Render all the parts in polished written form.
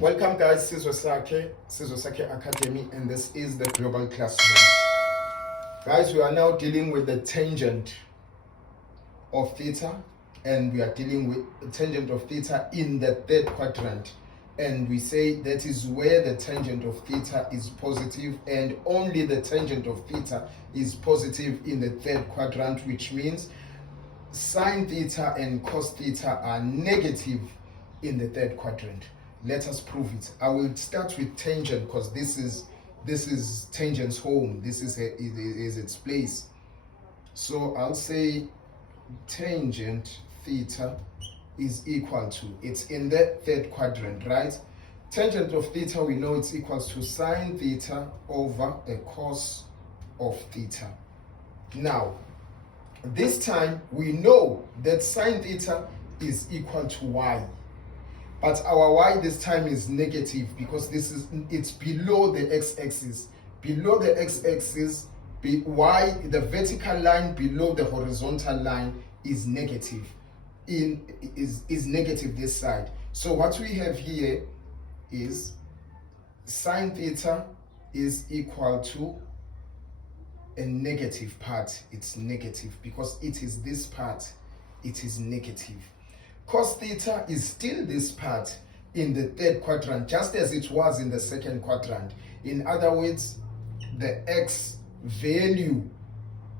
Welcome guys, Sizosake Academy, and this is the Global Classroom. Guys, we are now dealing with the tangent of theta, and we are dealing with the tangent of theta in the third quadrant. And we say that is where the tangent of theta is positive, and only the tangent of theta is positive in the third quadrant, which means sine theta and cos theta are negative in the third quadrant. Let us prove it. I will start with tangent because this is tangent's home. This is its place. So I'll say tangent theta is equal to, it's in the third quadrant, right? Tangent of theta, we know it's equals to sine theta over a cos of theta. Now, this time we know that sine theta is equal to y. But our y this time is negative because it's below the x-axis. Below the x-axis, y, the vertical line below the horizontal line is negative. Is negative this side. So what we have here is sine theta is equal to a negative part. It's negative because it is this part. It is negative. Cos theta is still this part in the third quadrant, just as it was in the second quadrant. In other words, the x value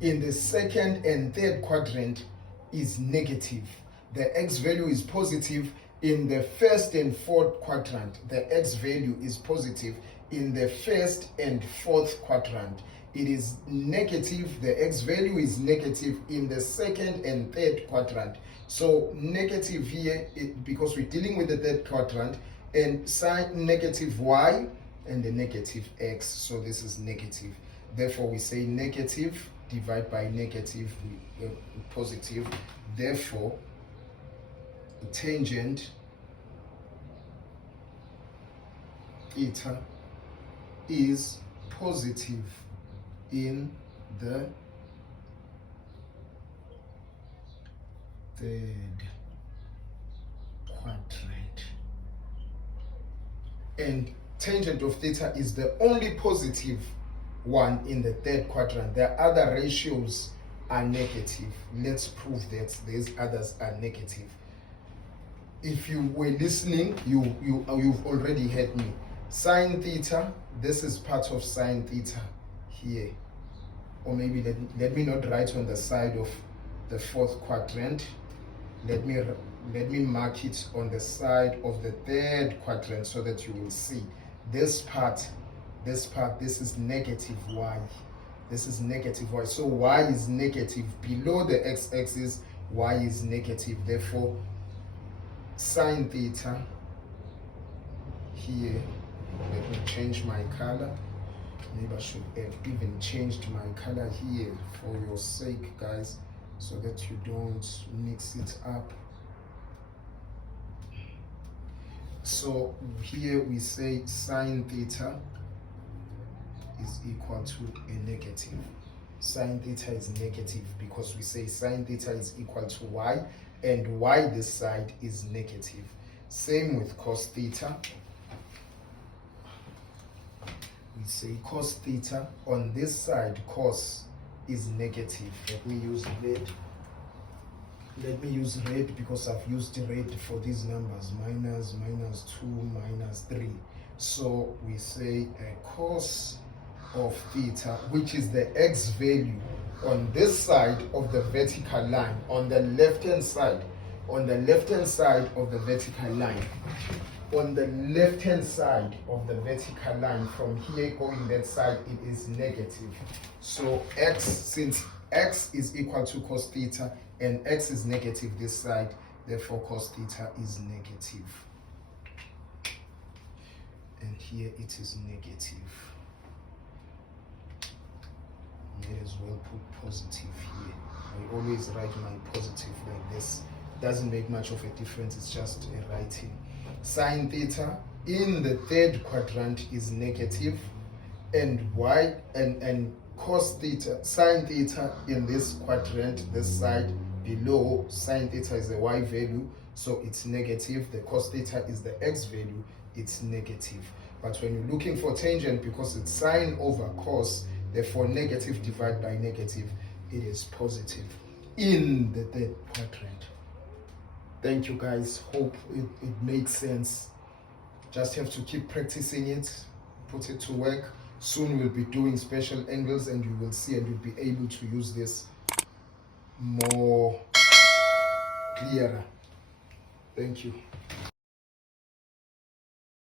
in the second and third quadrant is negative. The x value is positive in the first and fourth quadrant. The x value is positive in the first and fourth quadrant. It is negative, the x value is negative in the second and third quadrant. So negative here, because we're dealing with the third quadrant, and sine negative y and the negative x, so this is negative. Therefore we say negative divide by negative, positive. Therefore tangent theta is positive in the third quadrant, and tangent of theta is the only positive one in the third quadrant. The other ratios are negative. Let's prove that these others are negative. If you were listening, you've already heard me. Sine theta, this is part of sine theta here, or maybe let me not write on the side of the fourth quadrant. Let me mark it on the side of the third quadrant so that you will see this part. This is negative y. This is negative y. So y is negative below the x-axis. Y is negative. Therefore, sine theta here. Let me change my color. Maybe I should have even changed my color here for your sake, guys, so that you don't mix it up. So here we say sine theta is equal to a negative. Sine theta is negative because we say sine theta is equal to y, and y this side is negative. Same with cos theta. We say cos theta on this side, cos is negative. Let me use red because I've used red for these numbers, minus 2, minus 3. So we say a cos of theta, which is the x value on this side of the vertical line, on the left hand side of the vertical line. On the left hand side of the vertical line, from here going that side, it is negative. So x, since x is equal to cos theta and x is negative this side, therefore cos theta is negative. And here it is negative. May as well put positive here. I always write my positive like this. Doesn't make much of a difference, it's just a writing. Sine theta in the third quadrant is negative, and y and cos theta, sine theta in this quadrant, this side below, sine theta is the y value, so it's negative. The cos theta is the x value, it's negative. But when you're looking for tangent, because it's sine over cos, therefore negative divided by negative, it is positive in the third quadrant. Thank you guys. Hope it makes sense. Just have to keep practicing it, put it to work. Soon we'll be doing special angles and you will see, and you'll be able to use this more clearer. Thank you.